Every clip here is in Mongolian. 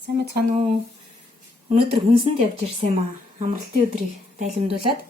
Сайн мэцхан уу. Өнөөдөр хүнсэнд явж ирсэн юм аа. Амралтын өдрийг дайлимдуулаад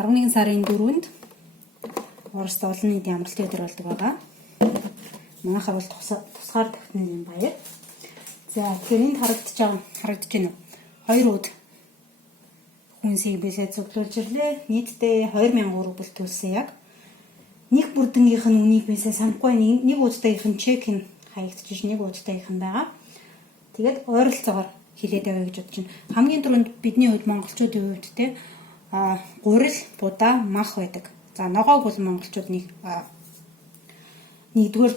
11 сарын 4-нд Оросд олон нийтийн амралтын өдөр болдог байгаа. Манайхаар бол тусгаар тогтно юм баяр. За тэгэхээр энд харагдаж байна уу? 2 өд хүнсийг бисээ цуглуулж ирлээ. Нийтдээ 2000 рубль төлсөн яг. Нэг бүрдэнгийнх нь үнийг бисээ санахгүй нэг удаагийнх нь чек нь хаягдчихж нэг удаагийнх нь байгаа. Тэгээд ойролцоогоор хилээд явъя гэж бодож байна. Хамгийн түрүүнд бидний хувьд монголчуудын хувьд те гурил, будаа, мах байдаг. За ногоог бол монголчууд нэгдүгээр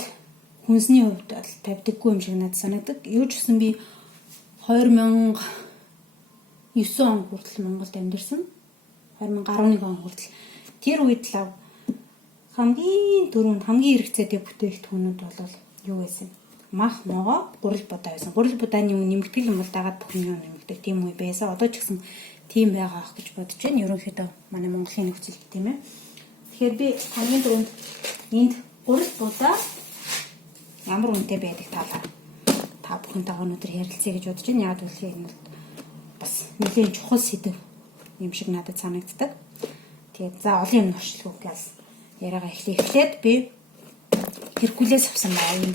хүнсний хувьд тавьдаггүй юм шиг надад санагдав. Юу ч гэсэн би 2009 он хүртэл Монголд амьдэрсэн. 2011 он хүртэл тэр үед л хамгийн түрүүнд хамгийн хэрэгцээтэй бүтээгдэхүүнүүд бол юу байсан? Мах, ногоо, гурил, будаа байсан. Гурил, будааны үн нэмэгдэл юм бол дагаад бүх юм нэмэгдэх тийм үе байсан. Одоо ч гэсэн тийм байгаа ах гэж бодож байна. Ерөнхийдөө манай Монголын нөхцөл тийм ээ. Тэгэхээр би хамгийн түрүүнд энд гурил, будаа ямар үнэтэй байдаг талаар та бүхэнтэйгээ өнөөдөр ярилцъя гэж бодож байна. Яг үл энэ бас нэлээд чухал сэдв юм шиг надад санагддаг. Тэгээд за олон юм орчлог гэж яриагаа эхлээд би Геркулес авсан байна.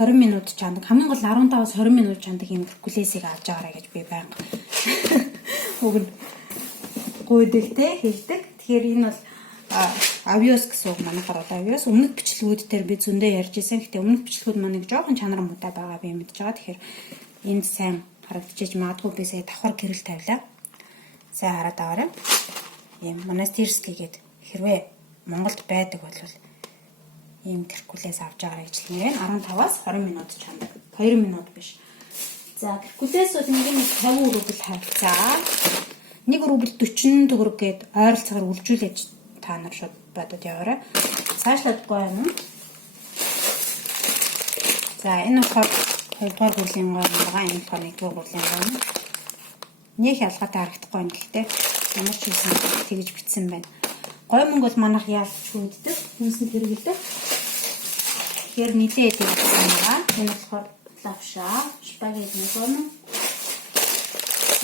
20 минут чандаг хамгийн гол 15-аас 20 минут чандаг юм Геркулесийг авч байгаарай гэж би байнга өгнө. Гойдэгтэй хэлдэг. Тэгэхээр энэ бол авиос гэсэн үг манайхаар бол авиос. Өмнөд бичлэгүүд дээр би зөндөө ярьж ирсэн. Гэхдээ өмнөд бичлэгүүд манай жоохон чанар муутай байгаа би мэдж байгаа. Тэгэхээр энд сайн харагдчихж магадгүй би сая давхар гэрэл тавилаа. Сайн хараад аваарай. Ийм монастырский гэдэг хэрвээ Монголд байдаг бол ийм Геркулес авч байгаарай гэж хэлнэ. 15-аас 20 минут чандаг. 2 минут биш. За Геркулес бол нэг нь 50 рубль хавцаа. 1 рубль 40 төгрөг гээд ойролцоогоор үржүүлээд та нар шууд бодод яваарай. Цаашлаадгүй юм. За энэ болохоор 2 дугаар гурлийн гой байгаа. Энэ болохоор 1 дугаар гурлийн гой. Нэг ялгаатай харагдахгүй юм гэхдээ ямар ч юм тэгж бичсэн байна. Гой мөнгө бол манайх яалч хүйддэг. Хүнсэнд хэрэгэлдэг. Тэгэхээр нилээд явсан байгаа. Энэ болохоор лавша, спагетти гом.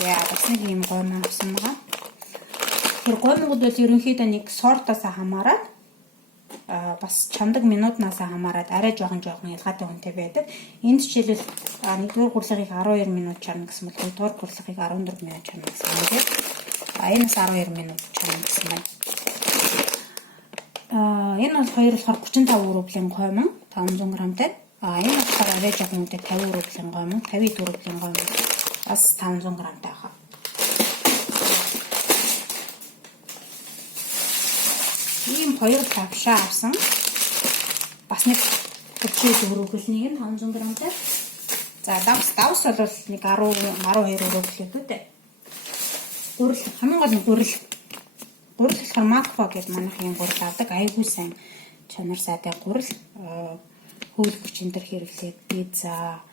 Яа, бас нэг юм гом авсан байгаа. Тэр гомгууд бол ерөнхийдөө нэг сортоос хамаарат бас чандаг минутнаас хамаарат арай жоохон ялгаатай үнэтэй байдаг. Энд жишээлбэл 1-р гурлагийг 12 минут чарна гэсэн бол 2-р гурлагийг 14 минут чарна гэсэн юм тийм. Энэс 12 минут чарна гэсэн байна. Энэ бол 2 болохоор 35 рублийн гомон 500 грамтай. Энэ болохоор арай жоохон үнэтэй 50 рублийн гомон 50 рублийн гомон бас 500 грамтай байгаа. Ийм 2 тавшаа авсан. Бас нэг 30 рубль нэг нь 500 грамтай. За давс бол нэг 12 рубль гэдэг. Гурил хамгийн гол нь гурил. Гурил болохоор макфа гэдэг манайхын гурил авдаг. Айгуу сайн чанар сайтай гурил. Хөөлгөч энэ төр хэрэглээд пицца,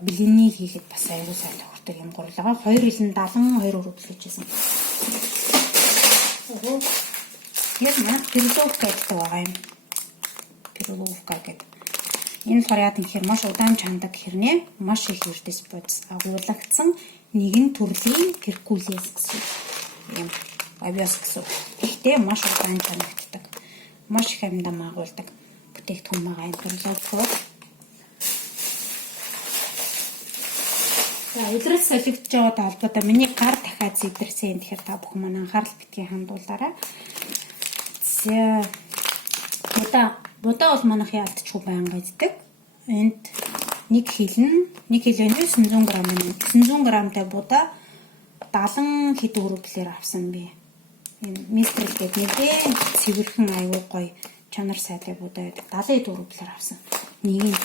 блины хийхэд бас айгуу сайн тохирдог юм гурил байгаа. 2 хилэн 72 рубль гэжсэн. Яг манай перловка гэдэг байгаа юм. Перловка гэдэг. Энэ болохоор яа гэхээр маш удаан чандаг хэрнээ маш их эрдэс бодис агуулгдсан нэгэн төрлийн Геркулес гэсэн юм. Авиас гэсэн. Гэхдээ маш удаан чанагддаг. Маш их амьдам агуулдаг бүтээгдэхүүн байгаа юм перловка. За өдрөөс солигдож байгаа холбоотой миний гар дахиад зэвдэрсэн. Тэгэхээр та бүхэн маань анхаарал битгий хандуулаарай. Будаа бол манайх яалтчгүй байнга иддэг. Энд 1 хилэн 900 грамм 900 грамтай будаа 70 хэд рублээр авсан би. Энэ мистрэл гэдэг нэгэн цэвэрхэн аюу гоё чанар сайтай будаа байдаг. 70 рублээр авсан. Нэг нь.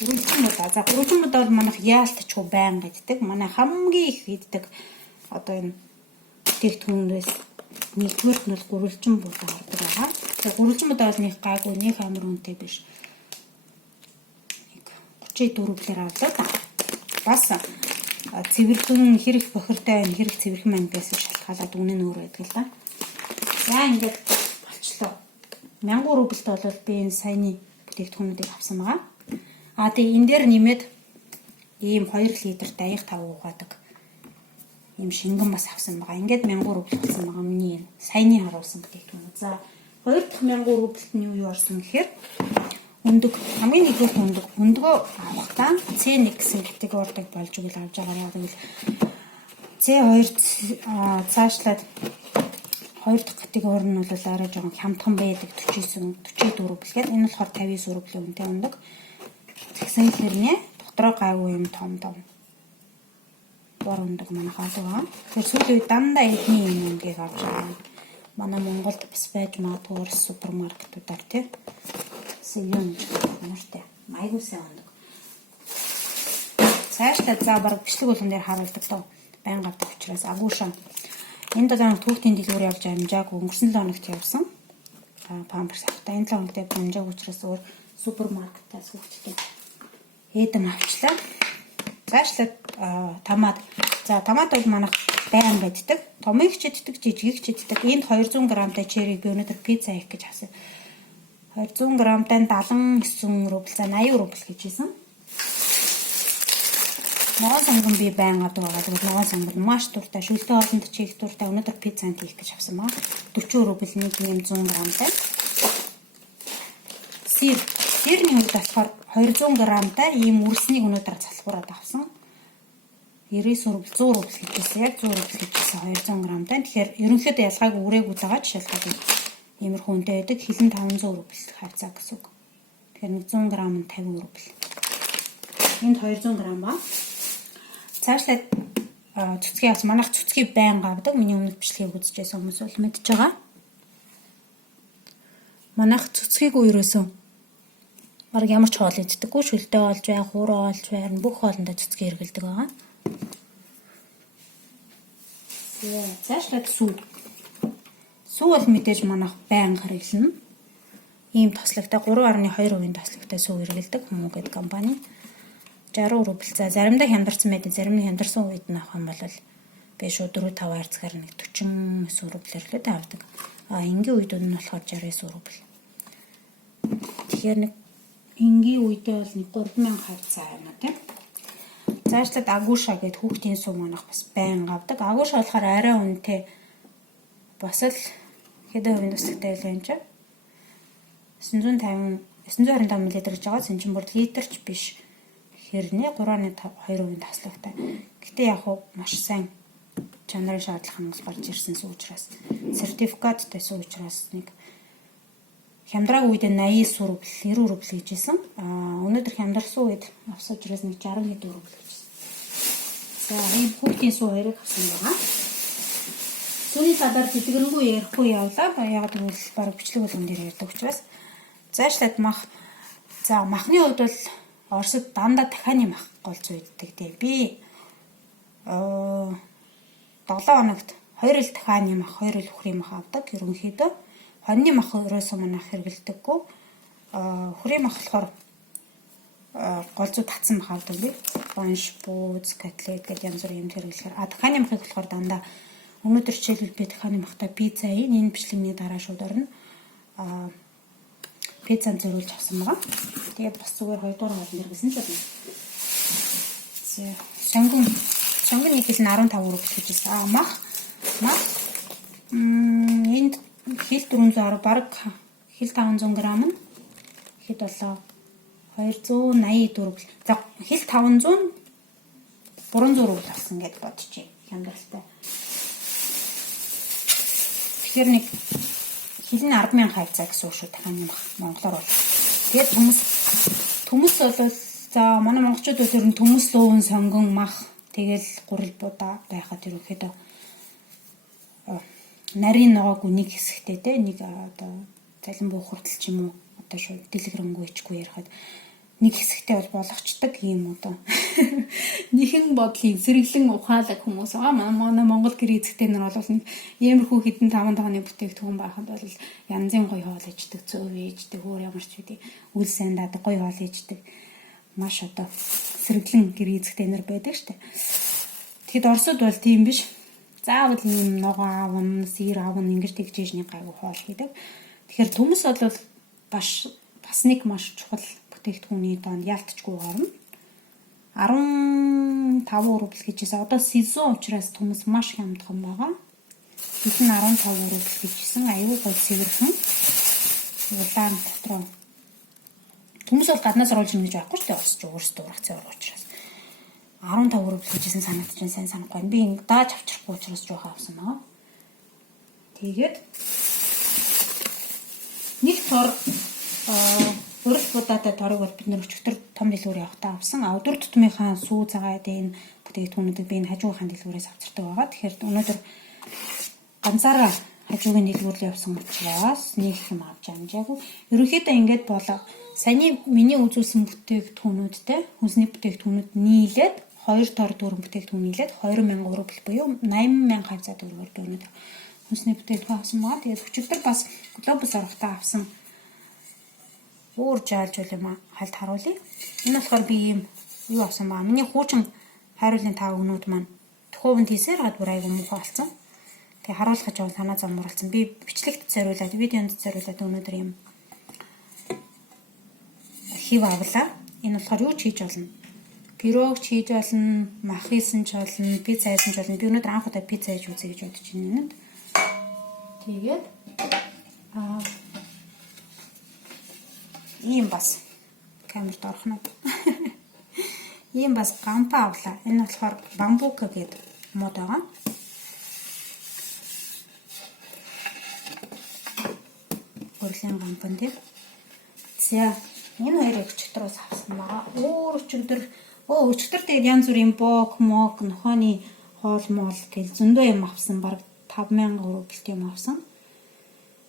Гурван будаа. За гурван будаа бол манайх яалтчгүй байнга иддэг. Манай хамгийн их иддэг одоо энэ бүтээгдэхүүнээс нэгдүгээр нь бол гурвалжин будаа ордог байгаа. Тэгээ гурвалжин будаа бол нэг гайгүй нэг амар үнэтэй биш. 30 рублээр авлаа та. Бас цэвэрхэн хэрэг бохиртой байна, хэрэг цэвэрхэн байна гэсэн шалтгаалаад үнэ нь өөр байдаг л да. За ингээд болчлоо. 1000 рубльт бол би энэ саяны бүтээгдэхүүнүүдийг авсан байгаа. Тэгээ энэ дээр нэмээд ийм 2 литр даяг тав угаадаг ийм шингэн бас авсан байгаа. Ингээд 1000 рубль болсон байгаа миний саяны харуулсан бүтээгдэхүүн. За 2 дахь 1000 рубльт нь юу орсон гэхээр өндөг хамгийн нэгдүгээр өндгөө авахдаа C1 гэсэн категорид болж өгөл авч байгаа. Яг гэвэл C2 цаашлаад 2 дахь категори нь бол арай жоохон хямдхан байдаг 49 44 рубль гээд энэ болохоор 59 рублийн үнэтэй өндөг. Тэгсэн хэрнээ дотроо гайгүй юм том бор өндөг манайх байгаа. Тэгэхээр сүүлийн үед дандаа эдний юм өнгийг авч байгаа. Манай Монголд бас байж магадгүй супермаркетуудаар тий. Юм нэртэй майгуу сайн өндөг. Цаашдаа за баг бичлэг болгон дээр харуулдаг тоо байнга авдаг учраас агууша. Энэ 7 хоног түүхтийн дэлгүүр явж амжааг өнгөрсөн 7 хоногт явсан. Памперс авахтаа энэ 7 хоногт амжааг учраас өөр супермаркетаас хүүхдтэй эдэм авчлаа. Цаашлаад томат. За томат бол манайх байн байддаг. Томыг ч иддэг, жижигийг ч иддэг. Энд 200 г-тай черриг би өнөөдөр пицца хийх гэж авсан. 200 г-тай 79 рубль, за 80 рубль гэж хэлсэн. Ногоон сонгон би байн авдаг байгаа. Тэгвэл ногоон сонгон маш дуртай, шүлтэй хоолнд чи их дуртай. Өнөөдөр пиццанд хийх гэж авсан байгаа. 40 рубль нэг юм 100 г-тай. Сирний хувьд болохоор 200 г-тай ийм үрснийг өнөөдөр залхуураад авсан. 99 рубль, 100 рубль гэжсэн. Яг 100 рубль гэжсэн 200 г-тай. Тэгэхээр ерөнхийдөө ялгааг үрээгүй байгаа жишээлбэл иймэрхүү үнэтэй байдаг. Хилэн 500 рубль хавцаа гэсэн үг. Тэгэхээр 100 г нь 50 рубль. Энд 200 г ба. Цаашлаад цуцгийг авсан. Манайх цуцгийг байнга авдаг. Миний өмнөх бичлэгийг үзчихсэн хүмүүс бол мэдж байгаа. Манайх цуцгийг үерөөсөн. Бараг ямар ч хоол иддэггүй. Шүлтэй олж бай, хураа олж бай, бүх хоолндоо цуцгийг эргэлдэг байгаа. Цаашлаад сүү. Сүү бол мэдээж манайх байнга хэрэглэнэ. Ийм тослогтой 3.2% тослогтой сүү эргэлдэг Муу гэдэг компани. 60 рубль. За заримдаа хямдарсан байдаг. Зарим нь хямдарсан үед нь авах юм бол би шууд 4-5 хайрцгаар нэг 49 рублээр л тавьдаг. Энгийн үед нь болохоор 69 рубль. Тэгэхээр нэг энгийн үедээ бол нэг 3000 хайрцаа юм аа тийм. Заашлаад агууша гэдэг хүүхдийн сүү манайх бас байнга авдаг. Агууша болохоор арай үнэтэй бас л хэдэн хувийн төсөлтэй байлаа юм чи. 925 мл гэж байгаа. Сэн чинь бүр литрч биш. Хэрнээ 3.2% таслахтай. Гэтэ яг хуу маш сайн чанарын шаардлага нь гарч ирсэн сүү учраас сертификаттай сүү учраас нэг хямдраг үед 89 рубль 90 рубль гэж хэлсэн. Өнөөдөр хямдарсан үед авсан учраас нэг 61 рубль гэж хэлсэн. За энэ хүүхдийн сүү хоёрыг авсан байгаа. Сүүний садар дэлгэрэнгүй ярихгүй явлаа. Яг гэвэл баг бичлэг болгон дээр ярьдаг учраас заашлаад мах. За махны хувьд бол Оросд дандаа дахианы мах гол зүйддэг тий. Би 7 хоногт 2 л дахианы мах, 2 л үхрийн мах авдаг. Ерөнхийдөө хоньны мах өрөөсөө манайх хэрэглэдэггүй. Үхрийн мах болохоор гол зүй татсан мах авдаг би. Банш, бууз, котлет гэдэг янз бүрийн юм хэрэглэхээр. Дахианы махыг болохоор дандаа өнөөдөр жишээлбэл би дахианы махтай пицца хийн. Энэ бичлэгний дараа шууд орно. Пиццанд зөрүүлж авсан байгаа. Тэгээд бас зүгээр 2 дугаар хоолн дээр гэсэн ч байна. За, сонгон нэг хил нь 15 рубль гэж хэлсэн. Мах энд хил 410 бараг хил 500 г нь хэд болоо 280 рубль. За, хил 500 300 рубль болсон гэж бодчих. Хямдралтай. Тэгэхээр нэг хил нь 10,000 хайцаа гэсэн үг шүү дахианы мах монголоор бол. Тэгээд төмөс бол за манай монголчууд бол ер нь төмөс луун сонгон мах тэгэл гурил будаа байхад ерөнхийдөө нарийн ногоог нэг хэсэгтэй те нэг одоо залин буу хурдл ч юм уу одоо шууд дэлгэрэнгүй ичгүй ярихад нэг хэсэгтэй бол болгочдаг юм уу доо. Нэгэн бодлын сэргэлэн ухаалаг хүмүүс байгаа. Манай Монгол гэр эзэгтэй нар бол нэг иймэрхүү хідэн 5 тооны бүтээгдэхүүн байхад бол янзын гоё хоол ичдэг, цөв ичдэг, өөр ямар ч үгүй үл сайн дадаг гоё хоол ичдэг. Маш одоо сэргэлэн гэр эзэгтэй нар байдаг штэ. Тэгэхэд Оросд бол тийм биш. Заавал ийм ногоо аавн, сэр аавн ингэж тэгжээж нэг гайгүй хоол хийдэг. Тэгэхээр төмөс бол бас нэг маш чухал бүтээгдэхүүний доонд ялтчгүй орно. 15 рубль гэжсэн. Одоо сезон учраас хүмүүс маш хямдхан байгаа. Бид нь 15 рубль гэжсэн. Аюу гой цэвэрхэн. Улаан дотроо. Хүмүүс бол гаднаас оруулж ирнэ гэж байхгүй шүү дээ. Орсч өөрсдөө урах цэвэр учраас. 15 рубль гэжсэн санагдаж байна. Сайн санахгүй байна. Би ингэ дааж авчрахгүй учраас жоох авсан байгаа. Тэгээд нэг тор өрөл будаатай торыг бол бид нэр өчигдөр том дэлгүүр явахтаа авсан. Өдөр тутмынхаа сүү цагаад энэ бүтээгдэхүүнүүдийг би энэ хажуугийнхаа дэлгүүрээс авчирдаг байгаа. Тэгэхээр өнөөдөр ганцаараа хажуугийн дэлгүүр явсан учраас нэг юм авч амжаагүй. Ерөнхийдөө ингэж болоо. Саяны миний үзүүлсэн бүтээгдэхүүнүүдтэй хүнсний бүтээгдэхүүнүүд нийлээд 2 тор дөрвөн бүтээгдэхүүн нийлээд 20,000 рубль буюу 80,500 төгрөгөөр би өнөөдөр хүнсний бүтээгдэхүүн авсан байгаа. Тэгээд өчигдөр бас глобус орохтаа авсан өөр жаалж юм хальт харуулъя. Энэ болохоор би ийм юу авсан баа. Миний хуучин хайруулын тав өгнүүд маань төхөөвөнд хийсээр гад бүр айгу муухай болсон. Тэгээ харуулах гэж бол санаа зам муралцсан. Би бичлэгт зориулаад, видеонд зориулаад өнөөдөр ийм хив авлаа. Энэ болохоор юу ч хийж болно. Пирог хийж болно, мах хийсэн ч болно, пицца хийсэн ч болно. Би өнөөдөр анх удаа пицца хийж үзье гэж бодож байна. Тэгээд ийм бас камерт орох нь. Ийм бас гампа авлаа. Энэ болохоор бамбука гэдэг мод байгаа. Урлагийн гампан тийм. За энэ хоёрыг өчтөрөөс авсан байгаа. Өчтөр тэгээд янз бүрийн бок, мок, нохооны хоол моол гэж зөндөө юм авсан. Бараг 5,000 рубль юм авсан.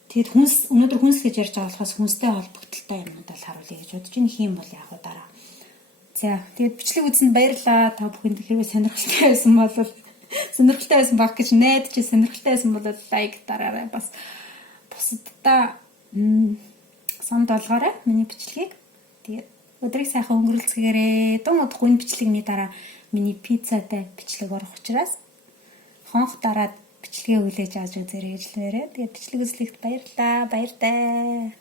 Тэгэд өнөөдөр хүнс гэж ярьж байгаа болохоос хүнстэй холбогдолтой юмнууд л харуулъя гэж бодож байна. Хийм бол яг дараа. За тэгээд бичлэг үзсэнд баярлалаа. Та бүхэнд хэрвээ сонирхолтой байсан бол сонирхолтой байсан баг гэж найдаж сонирхолтой байсан бол лайк дараарай. Бас бусдаа санд болгоорой миний бичлэгийг. Тэгээд өдрийг сайхан өнгөрүүлцгээгээрэй. Дун удахгүй энэ бичлэгний дараа миний пиццатай бичлэг орох учраас хонх дараад бичлэгээ хүлээж авч үзээрэй гэж лээрээ. Тэгээд бичлэг үзлэгт баярлалаа. Баяртай.